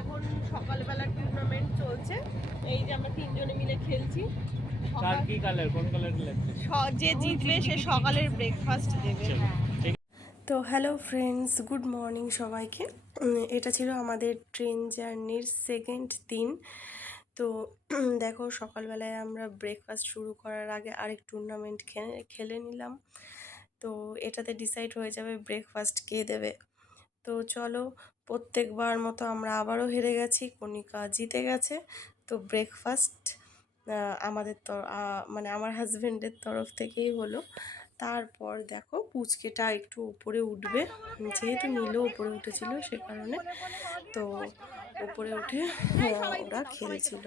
এখন সকালবেলা টুর্নামেন্ট চলছে। এই যে আমরা তিনজনে মিলে খেলছি। কার কি কালার, কোন কালার লাগছে? যে জিতবে সে সকালের ব্রেকফাস্ট দেবে। তো হ্যালো ফ্রেন্ডস, গুড মর্নিং সবাইকে। এটা ছিল আমাদের ট্রেন জার্নির সেকেন্ড দিন। তো দেখো, সকালবেলায় আমরা ব্রেকফাস্ট শুরু করার আগে আরেক টুর্নামেন্ট খেলে নিলাম। তো এটাতে ডিসাইড হয়ে যাবে ব্রেকফাস্ট কে দেবে। তো চলো, প্রত্যেকবার মতো আমরা আবারও হেরে গেছি, কণিকা জিতে গেছে। তো ব্রেকফাস্ট আমাদের মানে আমার হাজব্যান্ডের তরফ থেকেই হলো। তারপর দেখো, পুচকেটা একটু উপরে উঠবে, যেহেতু নীলও উপরে উঠেছিল সে কারণে। তো উপরে উঠে ওরা খেলছিল।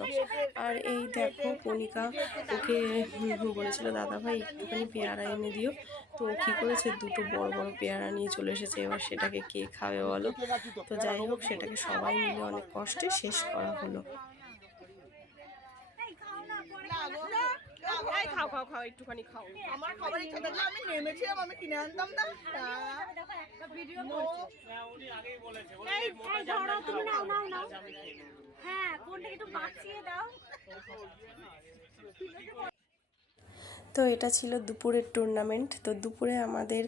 আর এই দেখো, কণিকা ওকে বলেছিল দাদা ভাই একটুখানি পেয়ারা এনে দিও। তো ও কী করেছে, দুটো বড় বড় পেয়ারা নিয়ে চলে এসেছে। এবার সেটাকে কে খাবে বলো? তো যাই হোক, সেটাকে সবাই মিলে অনেক কষ্টে শেষ করা হলো। খাও খাও খাও, একটুখানি খাও। আমার খাবার ইচ্ছা থাকলে আমি নেমেছিলাম, আমি কিনে আনতাম না। হ্যাঁ, কোনটা একটু বাঁচিয়ে দাও। তো এটা ছিল দুপুরের টুর্নামেন্ট। তো দুপুরে আমাদের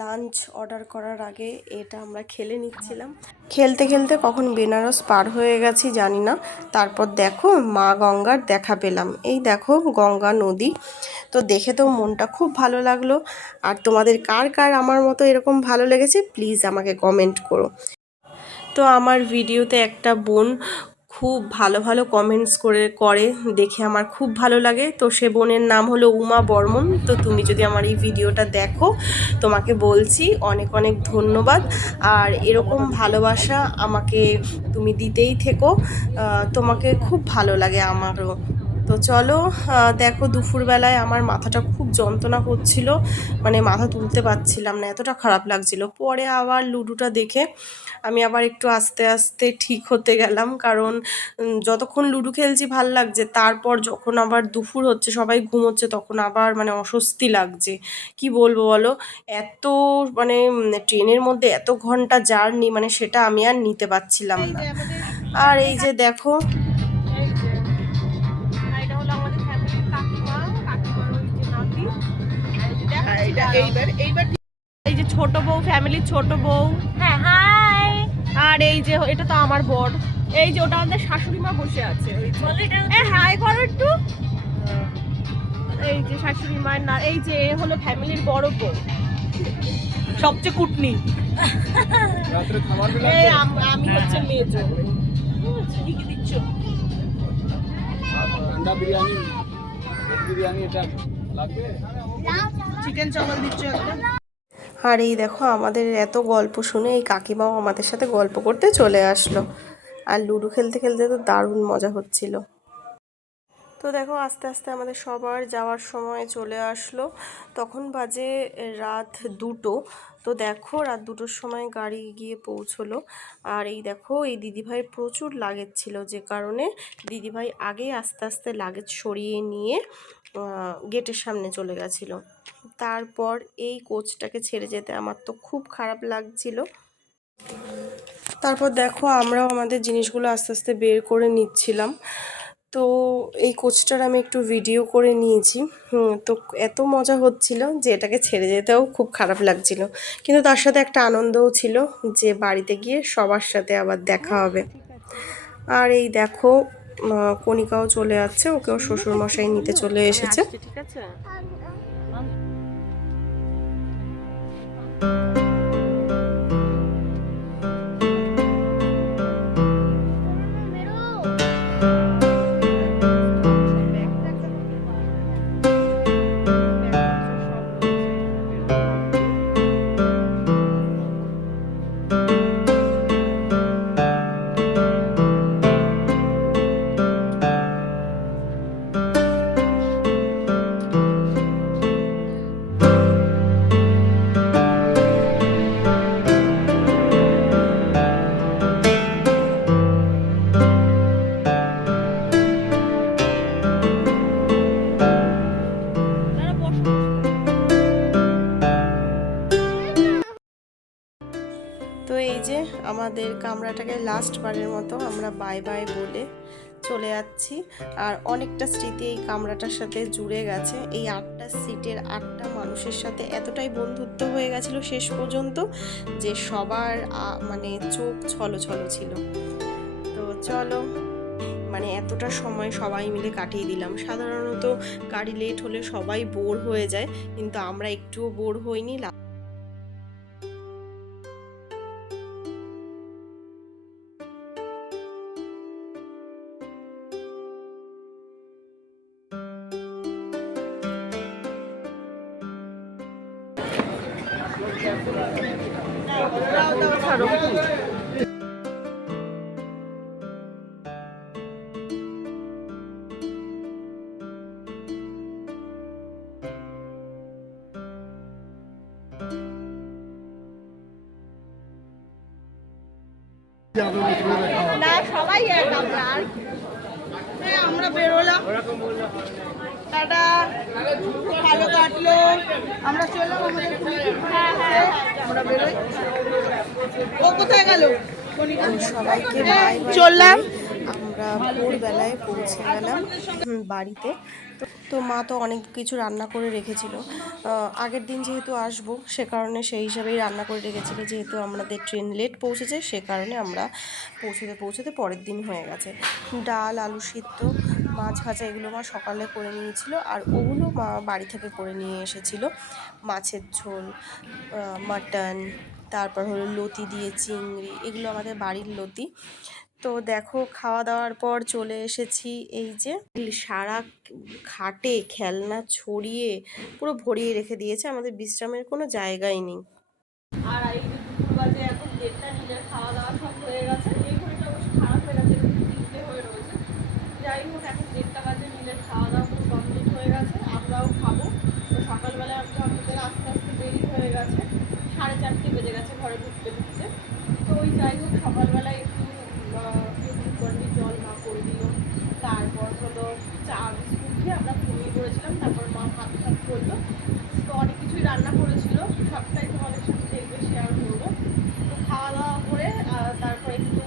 লাঞ্চ অর্ডার করার আগে এটা আমরা খেলে নিচ্ছিলাম। খেলতে খেলতে কখন বেনারস পার হয়ে গেছি জানি না। তারপর দেখো, মা গঙ্গার দেখা পেলাম। এই দেখো গঙ্গা নদী। তো দেখে তো মনটা খুব ভালো লাগলো। আর তোমাদের কার কার আমার মতো এরকম ভালো লেগেছে প্লিজ আমাকে কমেন্ট করো। তো আমার ভিডিওতে একটা বোন খুব ভালো ভালো কমেন্টস করে দেখে আমার খুব ভালো লাগে। তো সে বোনের নাম হলো উমা বর্মন। তো তুমি যদি আমার এই ভিডিওটা দেখো, তোমাকে বলছি অনেক অনেক ধন্যবাদ। আর এরকম ভালোবাসা আমাকে তুমি দিতেই থেকো। তোমাকে খুব ভালো লাগে আমারও। তো চলো, দেখো দুপুরবেলায় আমার মাথাটা খুব যন্ত্রণা করছিল, মানে মাথা তুলতে পারছিলাম না, এতটা খারাপ লাগছিল। পরে আবার লুডোটা দেখে আমি আবার একটু আস্তে আস্তে ঠিক হতে গেলাম, কারণ যতক্ষণ লুডো খেলছি ভাল লাগছে, তারপর যখন আবার দুপুর হচ্ছে সবাই ঘুমোচ্ছে তখন আবার মানে অস্বস্তি লাগছে। কি বলবো বলো, এত মানে ট্রেনের মধ্যে এত ঘন্টা জার্নি, মানে সেটা আমি আর নিতে পারছিলাম না। আর এই যে দেখো, এটা হলো আমাদের ফ্যামিলির কাকিমা, কাকিমার ওই যে নাতি। এইবার এই যে ছোট বউ, ফ্যামিলির ছোট বউ। হ্যাঁ, হাই। আর এই যে এটা তো আমার বর। এই যে ওটা আমাদের শাশুড়ি মা বসে আছে। হাই করো একটু। এই যে শাশুড়ি মায়ের না, এই যে হলো ফ্যামিলির বড় বউ, সবচেয়ে কুটনি। এই আমি হচ্ছে মেজো। কি কি দিচ্ছ? ঠান্ডা বিরিয়ানি, বিরিয়ানি এটা লাগবে। চিকেন চাওয়াল দিচ্ছ একটা। আর এই দেখো, আমাদের এত গল্প শুনে এই কাকিমাও আমাদের সাথে গল্প করতে চলে আসলো। আর লুডো খেলতে খেলতে তো দারুণ মজা হচ্ছিল। তো দেখো, আস্তে আস্তে আমাদের সবার যাওয়ার সময় চলে আসলো। তখন বাজে রাত 2টো। তো দেখো, রাত 2টোর সময় গাড়ি গিয়ে পৌঁছলো। আর এই দেখো, এই দিদিভাইয়ের প্রচুর লাগেজ ছিল, যে কারণে দিদিভাই আগেই আস্তে আস্তে লাগেজ সরিয়ে নিয়ে গেটের সামনে চলে গেছিলো। তারপর এই কোচটাকে ছেড়ে যেতে আমার তো খুব খারাপ লাগছিল। তারপর দেখো, আমরাও আমাদের জিনিসগুলো আস্তে আস্তে বের করে নিচ্ছিলাম। তো এই কোচটার আমি একটু ভিডিও করে নিয়েছি। তো এত মজা হচ্ছিল যে এটাকে ছেড়ে যেতেও খুব খারাপ লাগছিল, কিন্তু তার সাথে একটা আনন্দও ছিল যে বাড়িতে গিয়ে সবার সাথে আবার দেখা হবে। আর এই দেখো, কণিকাও চলে যাচ্ছে, ওকেও শ্বশুরমশাই নিতে চলে এসেছে। ঠিক আছে। এই যে আমাদের কামরাটাকে লাস্ট বারের মতো আমরা বাই বাই বলে চলে যাচ্ছি। আর অনেকটা স্মৃতি এই কামরাটার সাথে জুড়ে গেছে। এই 8টা সিটের 8টা মানুষের সাথে এতটাই বন্ধুত্ব হয়ে গেছিলো শেষ পর্যন্ত যে সবার মানে চোখ ছলছল ছিল। তো চলো, মানে এতটা সময় সবাই মিলে কাটিয়ে দিলাম। সাধারণত গাড়ি লেট হলে সবাই বোর হয়ে যায়, কিন্তু আমরা একটুও বোর হইনি। না সবাই এক আমরা আর আমরা বেরোলাম, টাটা, ভালো কাটলো, আমরা চললাম আমাদের আমরা বেরোই। ও কোথায় গেল? সবাইকে চললাম। আমরা ভোরবেলায় পৌঁছে গেলাম বাড়িতে। তো মা তো অনেক কিছু রান্না করে রেখেছিল। আগের দিন যেহেতু আসবো সে কারণে সেই হিসাবেই রান্না করে রেখেছিল। যেহেতু আমাদের ট্রেন লেট পৌঁছেছে সে কারণে আমরা পৌঁছতে পরের দিন হয়ে গেছে। ডাল, আলু সিদ্ধ, মাছ ভাজা এগুলো মা সকালে করে নিয়েছিল, আর ওগুলো মা বাড়ি থেকে করে নিয়ে এসেছিল। মাছের ঝোল, মাটন, তারপর হলো লতি দিয়ে চিংড়ি, এগুলো আমাদের বাড়ির লতি। তো দেখো, খাওয়া দাওয়ার পর চলে এসেছি। এই যে সারা খাটে খেলনা ছড়িয়ে পুরো ভরিয়ে রেখে দিয়েছে, আমাদের বিশ্রামের কোনো জায়গাই নেই। আর এই যে দুপুর বাজে এখন 1:30 নিজের খাওয়া দাওয়া সব হয়ে গেছে। এই ঘড়িটা অবশ্য খারাপ হয়ে গেছে, 3টে হয়ে রয়েছে। যাই হোক, এখন 1:30 বাজে নিজের খাওয়া দাওয়া পুরো কমপ্লিট হয়ে গেছে, আমরাও খাবো। তো সকালবেলায় আমাদের আস্তে আস্তে দেরি হয়ে গেছে, 4:30 বেজে গেছে ঘরে ঢুকতে। তো ওই যাই হোক, সকালবেলায় একটু জল মা করে দিল, তারপর হলো চা বিস্কুট খেয়ে আমরা ঘুমিয়ে পড়েছিলাম। তারপর মা ভাত করলো। তো অনেক কিছুই রান্না করেছিল, সবটাই তোমাদের সাথে দেখবে, শেয়ার করবো। তো খাওয়া দাওয়া করে তারপর একটু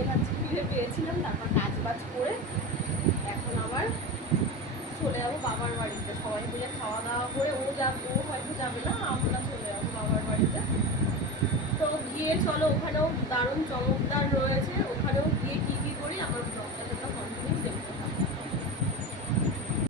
এনার্জি ফিরে পেয়েছিলাম। তারপর কাজ বাজ করে এখন আবার চলে যাবো বাবার বাড়িতে। সবাই মিলে খাওয়া দাওয়া করে ও হয়তো যাবে না, আমরা চলে যাবো বাবার বাড়িতে। তো গিয়ে চলো, ওখানেও দারুণ চমকদার রয়েছে,